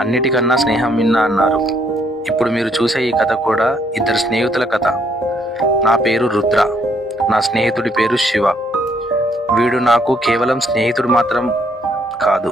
అన్నిటికన్నా స్నేహం మిన్న అన్నారు. ఇప్పుడు మీరు చూసే ఈ కథ కూడా ఇద్దరు స్నేహితుల కథ. నా పేరు రుద్ర, నా స్నేహితుడి పేరు శివ. వీడు నాకు కేవలం స్నేహితుడు మాత్రం కాదు,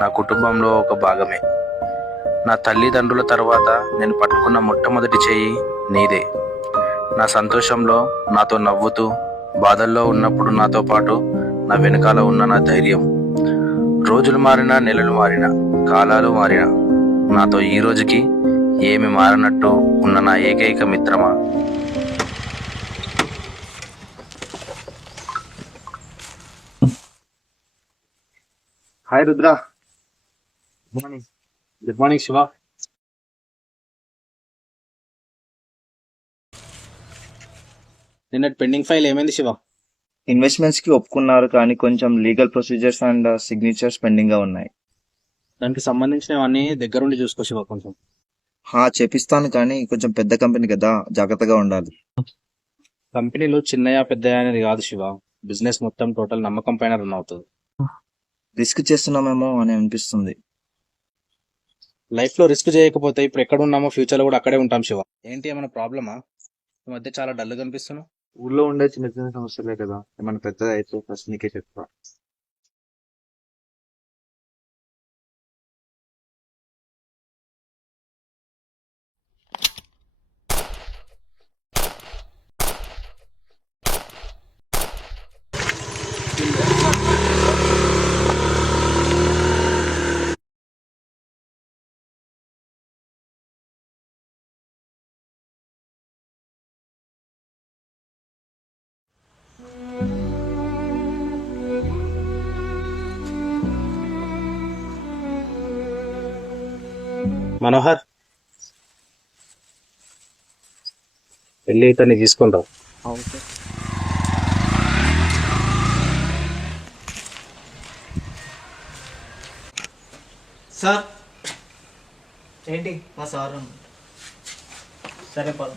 నా కుటుంబంలో ఒక భాగమే. నా తల్లిదండ్రుల తర్వాత నేను పట్టుకున్న మొట్టమొదటి చేయి నీదే. నా సంతోషంలో నాతో నవ్వుతూ, బాధల్లో ఉన్నప్పుడు నాతో పాటు నా వెనకాల ఉన్న నా ధైర్యం. రోజులు మారినా, నెలలు మారినా, కాలాలు మారినా, నాతో ఈ రోజుకి ఏమి మారనట్టు ఉన్న నా ఏకైక మిత్రమా. Hi Rudra. Good morning Shiva. నిన్నటి పెండింగ్ ఫైల్ ఏమైంది శివ? ఇన్వెస్ట్మెంట్స్ కి ఒప్పుకున్నారు, కానీ కొంచెం legal procedures and signatures pending గా ఉన్నాయి. దానికి సంబంధించినవన్నీ దగ్గరుండి చూసుకో శివ. కొంచెం చేపిస్తాను, కానీ కొంచెం పెద్ద కంపెనీ కదా, జాగ్రత్తగా ఉండాలి. కంపెనీలు చిన్నయా పెద్దయా అనేది కాదు శివ, బిజినెస్ మొత్తం టోటల్ నమ్మకం పైన రన్ అవుతుంది. రిస్క్ చేస్తున్నామేమో అని అనిపిస్తుంది. లైఫ్ లో రిస్క్ చేయకపోతే ఇప్పుడు ఎక్కడ ఉన్నామో ఫ్యూచర్ లో కూడా అక్కడే ఉంటాం శివ. ఏంటి ఏమైనా ప్రాబ్లమా? ఈ మధ్య చాలా డల్ కనిపిస్తున్నావు. ఊళ్ళో ఉండే చిన్న చిన్న సమస్యలే కదా, ఏమైనా పెద్దది అయితే ఫస్ట్ నీకే చెప్తా. మనోహర్, వెళ్ళి ఇతన్ని తీసుకుంటాం. సార్ ఏంటి మా సార్ సరే పద.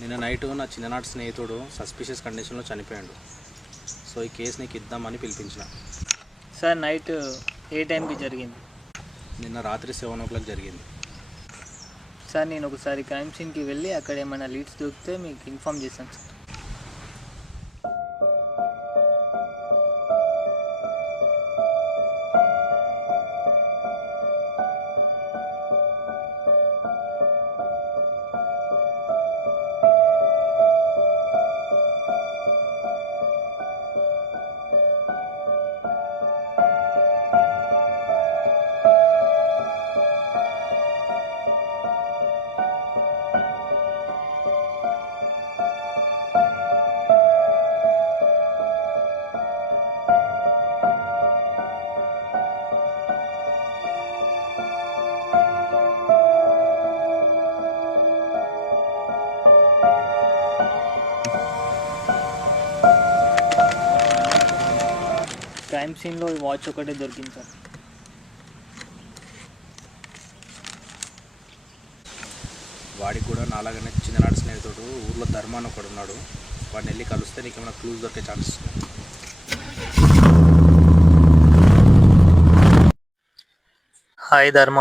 నిన్న నైట్ నా చిన్ననాటి స్నేహితుడు సస్పిషియస్ కండిషన్లో చనిపోయాడు. సో ఈ కేసు నీకు ఇద్దామని పిలిపించిన. సార్ నైట్ ఏ టైంకి జరిగింది? నిన్న రాత్రి 7 o'clock జరిగింది. సార్ నేను ఒకసారి క్రైమ్ సీన్కి వెళ్ళి అక్కడ ఏమైనా లీడ్స్ దొరికితే మీకు ఇన్ఫామ్ చేశాను సార్. క్రైమ్ సీన్లో వాచ్ ఒకటే దొరికింది సార్. వాడికి కూడా నాలాగానే చిన్ననాటి స్నేహితుడు ఊర్లో ధర్మాన్ ఒకడు ఉన్నాడు. వాడిని వెళ్ళి కలిస్తే నీకు ఏమైనా క్లూస్ దొరికే ఛాన్సెస్ ఉన్నాయి. హాయ్ ధర్మ.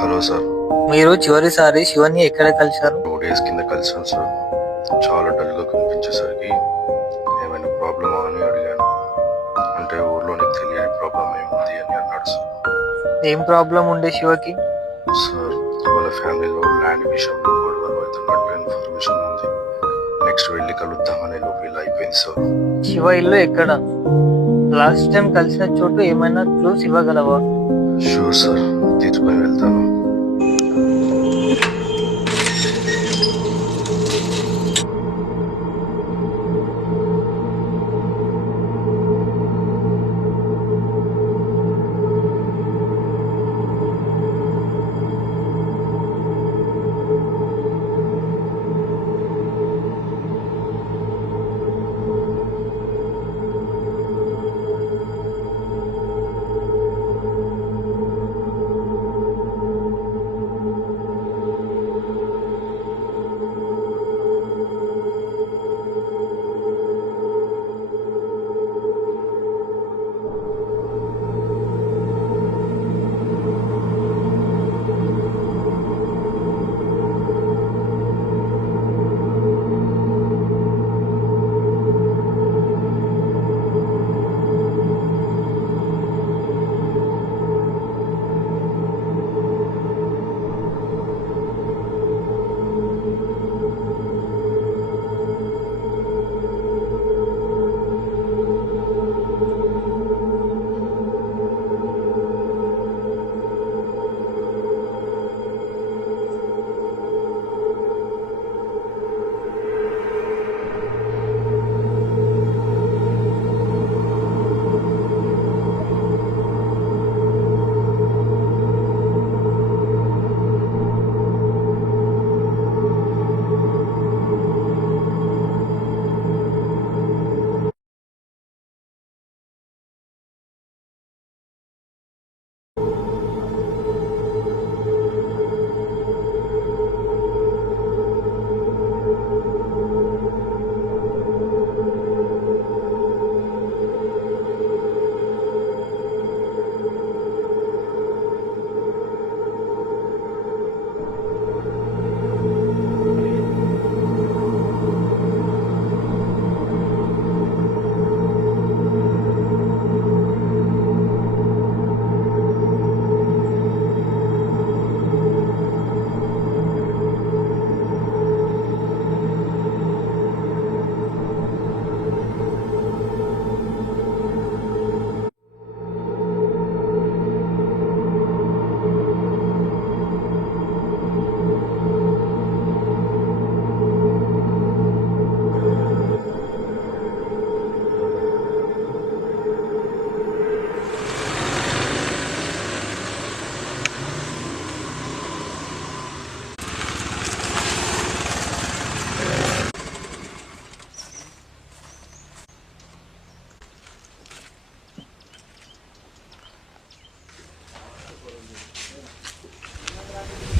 Hello sir. మీరు చివరిసారి శివని ఎక్కడ కలిశారు? 2 days కింద కలిసాను సార్. చాలా డల్గా కనిపించేసరికి ఏమైనా ప్రాబ్లమా అని అడిగాను. అంటే ఊర్లో నీకు తెలియని ప్రాబ్లం ఏముంది అని అన్నాడు సార్. ఏం ప్రాబ్లం ఉండే శివకి? సార్, వాళ్ళ ఫ్యామిలీలో ల్యాండ్ విషయంలో గొడవలు అవుతున్నట్టు ఇన్ఫర్మేషన్ ఉంది. నెక్స్ట్ వెళ్ళి కలుద్దామనే లోపు ఇలా అయిపోయింది సార్. శివ ఇల్లు ఎక్కడ? లాస్ట్ టైం కలిసిన చోటు ఏమైనా క్లూస్ ఇవ్వగలవా? షూర్ సార్, తీసుకొని వెళ్తాను.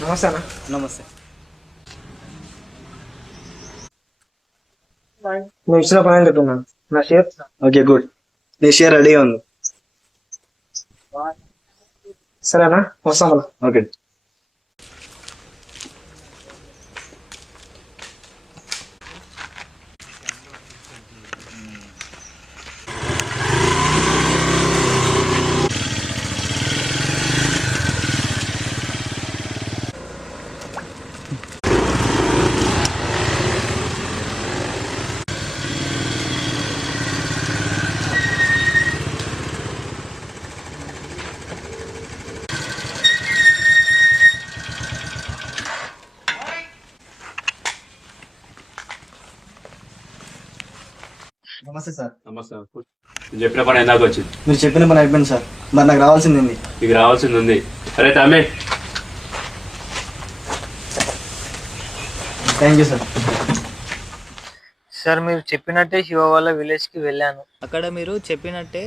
నమస్తే అన్న. నమస్తే. నువ్వు ఇచ్చిన పని చెప్తున్నా నా షేర్. Okay good. నీ షేర్ రెడీగా ఉంది. సరేనా, వస్తాం మళ్ళా. ఓకే. నమస్తే సార్. నమస్తే. నేను చెప్పిన పని ఎందాక వచ్చింది? మీరు చెప్పిన పని అయిపోయింది సార్. మరి నాకు రావాల్సింది ఏంది? మీకు రావాల్సింది ఉంది. సరే తమ్మే. Thank you sir. సార్ మీరు చెప్పినట్టే శివ వాళ్ళ విలేజ్కి వెళ్ళాను. అక్కడ మీరు చెప్పినట్టే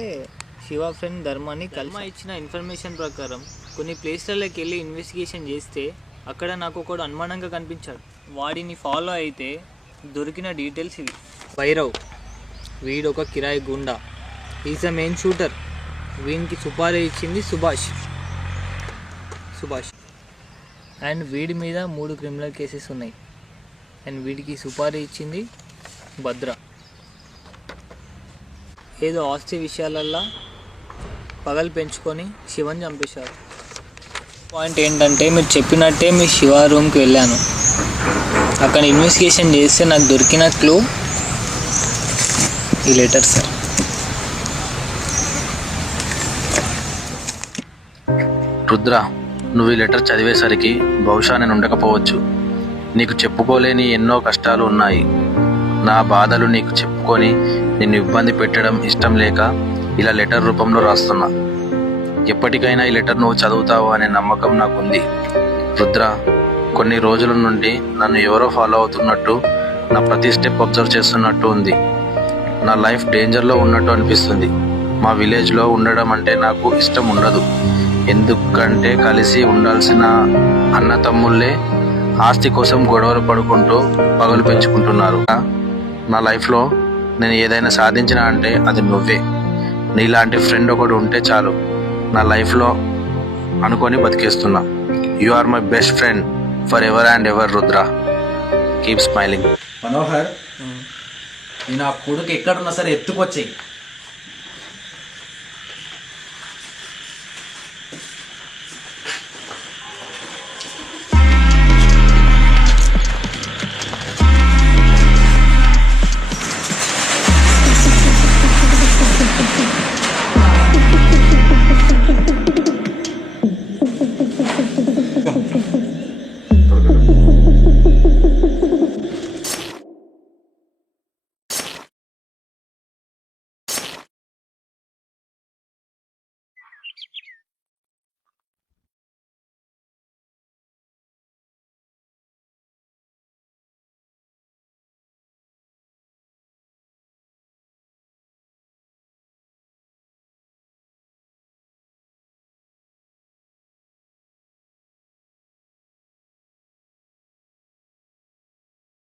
శివ ఫ్రెండ్ ధర్మాన్ని కల్మ ఇచ్చిన ఇన్ఫర్మేషన్ ప్రకారం కొన్ని ప్లేస్లలోకి వెళ్ళి ఇన్వెస్టిగేషన్ చేస్తే అక్కడ నాకు ఒకడు అనుమానంగా కనిపించాడు. వాడిని ఫాలో అయితే దొరికిన డీటెయిల్స్ ఇవి. భైరవ్, వీడు ఒక కిరాయి గుండా, ఈజ్ ద మెయిన్ షూటర్. వీనికి సుపారీ ఇచ్చింది సుభాష్. అండ్ వీడి మీద 3 క్రిమినల్ కేసెస్ ఉన్నాయి. అండ్ వీడికి సుపారీ ఇచ్చింది భద్ర. ఏదో ఆస్తి విషయాలల్లో పగలు పెంచుకొని శివని చంపేశారు. పాయింట్ ఏంటంటే మీరు చెప్పినట్టే మీ శివ రూమ్కి వెళ్ళాను. అక్కడ ఇన్వెస్టిగేషన్ చేస్తే నాకు దొరికిన క్లూ ఈ లెటర్ సార్. రుద్ర, నువ్వు ఈ లెటర్ చదివేసరికి బహుశా నేను ఉండకపోవచ్చు. నీకు చెప్పుకోలేని ఎన్నో కష్టాలు ఉన్నాయి. నా బాధలు నీకు చెప్పుకొని నిన్ను ఇబ్బంది పెట్టడం ఇష్టం లేక ఇలా లెటర్ రూపంలో రాస్తున్నా. ఎప్పటికైనా ఈ లెటర్ నువ్వు చదువుతావు అనే నమ్మకం నాకుంది. రుద్ర, కొన్ని రోజుల నుండి నన్ను ఎవరో ఫాలో అవుతున్నట్టు, నా ప్రతి స్టెప్ అబ్జర్వ్ చేస్తున్నట్టు ఉంది. నా లైఫ్ డేంజర్లో ఉన్నట్టు అనిపిస్తుంది. మా విలేజ్లో ఉండడం అంటే నాకు ఇష్టం ఉండదు. ఎందుకంటే కలిసి ఉండాల్సిన అన్న తమ్ముళ్ళే ఆస్తి కోసం గొడవలు పడుకుంటూ పగలు పెంచుకుంటున్నారు. నా లైఫ్లో నేను ఏదైనా సాధించినా అంటే అది నువ్వే. నీలాంటి ఫ్రెండ్ ఒకడు ఉంటే చాలు నా లైఫ్లో అనుకొని బతికేస్తున్నా. You are my best friend forever and ever Rudra. Keep smiling. Manohar, నేను ఆ కొడుకు ఎక్కడున్నా సరే ఎత్తుకొచ్చేయి.